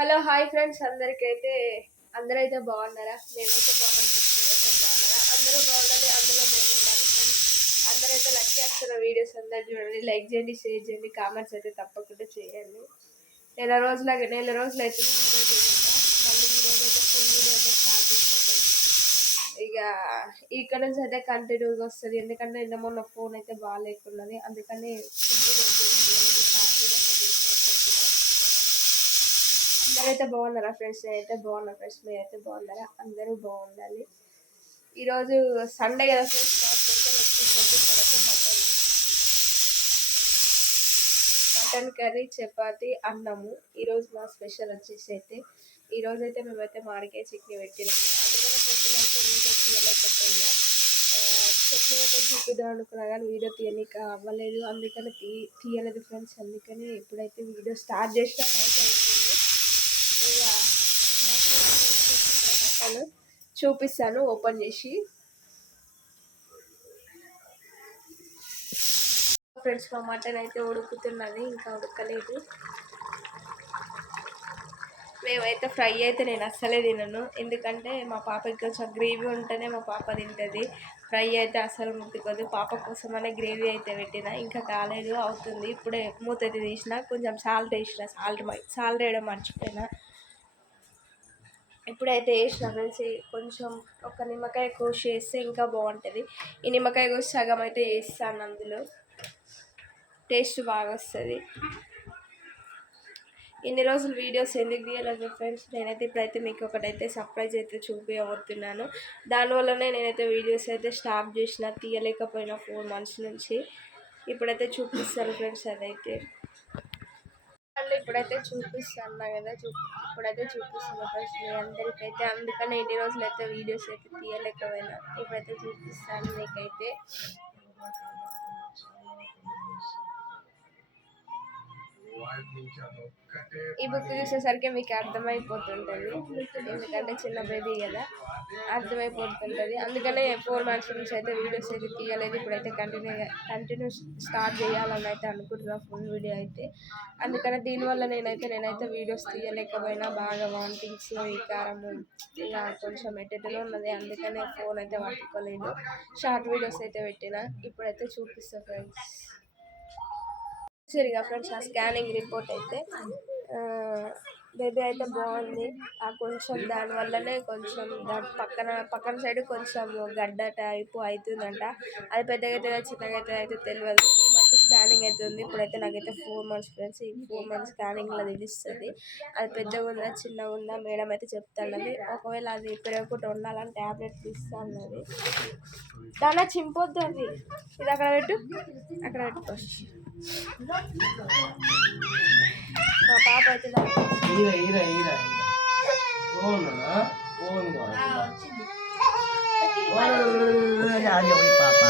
Hello hi friends, అందరైతే బాగున్నారా? మేమైతే బాగున్నాం. అయితే బాగున్నారా? అందరూ బాగుండాలి, అందులో మేము ఉండాలి. అందరైతే లైక్ చేస్తున్న వీడియోస్ అందరు చూడండి, లైక్ చేయండి, షేర్ చేయండి, కామెంట్స్ అయితే తప్పకుండా చేయండి. నెల రోజులు అయితే వీడియో చేయక మళ్ళీ ఈరోజు అయితే ఫుల్ వీడియో అయితే స్టార్ట్ చేసాను. ఇక ఇక్కడ నుంచి అయితే కంటిన్యూగా వస్తుంది, ఎందుకంటే నిన్న మొన్న ఫోన్ అయితే బాగాలేకున్నది, అందుకని ఫుల్ వీడియో షార్ట్ వీడియోస్ అందరైతే బాగున్నారా ఫ్రెండ్స్? నేనైతే బాగున్నా ఫ్రెండ్స్, మీరైతే బాగున్నారా? అందరూ బాగుండాలి. ఈరోజు సండే కదా ఫ్రెండ్స్, మా స్పెషల్ వచ్చేసరికి మటన్ కర్రీ, చపాతి, అన్నము. ఈరోజు మా స్పెషల్ వచ్చేసి అయితే ఈరోజైతే మేమైతే మామిడికాయ చట్నీ పెట్టినాము. అందుకని పొద్దున అయితే వీడియో తీయలేకపోయినా, చట్నీ అయితే చూపిద్దాం అనుకున్నా కానీ వీడియో తీయడానికి అవ్వలేదు, అందుకని తీయలేదు ఫ్రెండ్స్. అందుకని ఇప్పుడైతే వీడియో స్టార్ట్ చేసిన నైట్ అవుతుంది. చూపిస్తాను ఓపెన్ చేసి. ఫ్రెండ్స్, మా మటన్ అయితే ఉడుకుతున్నది, ఇంకా ఉడకలేదు. మేమైతే ఫ్రై అయితే నేను అస్సలే తినను, ఎందుకంటే మా పాపకి కొంచెం గ్రేవీ ఉంటేనే మా పాప తింటుంది. ఫ్రై అయితే అస్సలు ముట్టుకోదు. పాప కోసమనే గ్రేవీ అయితే పెట్టిన, ఇంకా కాలేదు, అవుతుంది. ఇప్పుడే మూత అయితే తీసిన, కొంచెం సాల్ట్ వేసిన, సాల్ట్ వేయడం మర్చిపోయినా. ఇప్పుడైతే వేసిన ఫ్రెండ్స్, కొంచెం ఒక నిమ్మకాయ కోసి వేస్తే ఇంకా బాగుంటుంది. ఈ నిమ్మకాయ కోసి సగం అయితే వేస్తాను, అందులో టేస్ట్ బాగా వస్తుంది. ఇన్ని రోజులు వీడియోస్ ఎందుకు తీయలేదు ఫ్రెండ్స్? నేనైతే ఇప్పుడైతే మీకు ఒకటైతే సర్ప్రైజ్ అయితే చూపించబోతున్నాను. దానివల్లనే నేనైతే వీడియోస్ అయితే స్టాప్ చేసిన, తీయలేకపోయినా 4 months నుంచి. ఇప్పుడైతే చూపిస్తాను ఫ్రెండ్స్. అదైతే ఇప్పుడైతే చూపిస్తాను కదా, ఇప్పుడైతే చూపిస్తాను ఫ్రెండ్స్ మీ అందరికైతే. అందుకని ఎన్ని రోజులు అయితే వీడియోస్ అయితే తీయలేకపోయినా, ఇప్పుడైతే చూపిస్తాను మీకైతే. ఈ బుక్ చూసేసరికి మీకు అర్థమైపోతుంటుంది, ఎందుకంటే చిన్న బేబీ కదా, అర్థమైపోతుంటుంది. అందుకనే 4 months నుంచి అయితే వీడియోస్ అయితే తీయలేదు. ఇప్పుడైతే కంటిన్యూ స్టార్ట్ చేయాలని అయితే అనుకుంటున్నాను, ఫుల్ వీడియో అయితే. అందుకని దీనివల్ల నేనైతే వీడియోస్ తీయలేకపోయినా, బాగా వామిటింగ్స్, వికారము, ఇలా కొంచెం ఎట్టెటలో ఉన్నది. అందుకనే ఫోన్ అయితే పట్టుకోలేదు, షార్ట్ వీడియోస్ అయితే పెట్టిన. ఇప్పుడైతే చూపిస్తాను ఫ్రెండ్స్. సరిగా ఫ్రెండ్స్, ఆ స్కానింగ్ రిపోర్ట్ అయితే బేబీ అయితే బాగుంది. కొంచెం దానివల్లనే కొంచెం పక్కన సైడ్ కొంచెం గడ్డ టైపు అవుతుందంట. అది పెద్దగా అయితే చిన్నగా అయితే తెలియదు. ఈ మంత్ స్కానింగ్ అవుతుంది. ఇప్పుడైతే నాకైతే 4 months ఫ్రెండ్స్. ఈ 4 months స్కానింగ్లో తెలుస్తుంది అది పెద్దగా ఉందా చిన్నగా ఉందా. మేడం అయితే చెప్తాన్నది, ఒకవేళ అది పెరగకుండా ఉండాలని ట్యాబ్లెట్ ఇస్తా అన్నది. దాని చింపొద్దు, అది ఇది అక్కడ పెట్టు, అక్కడ పెట్టుకో. మా పాప అయితే పాప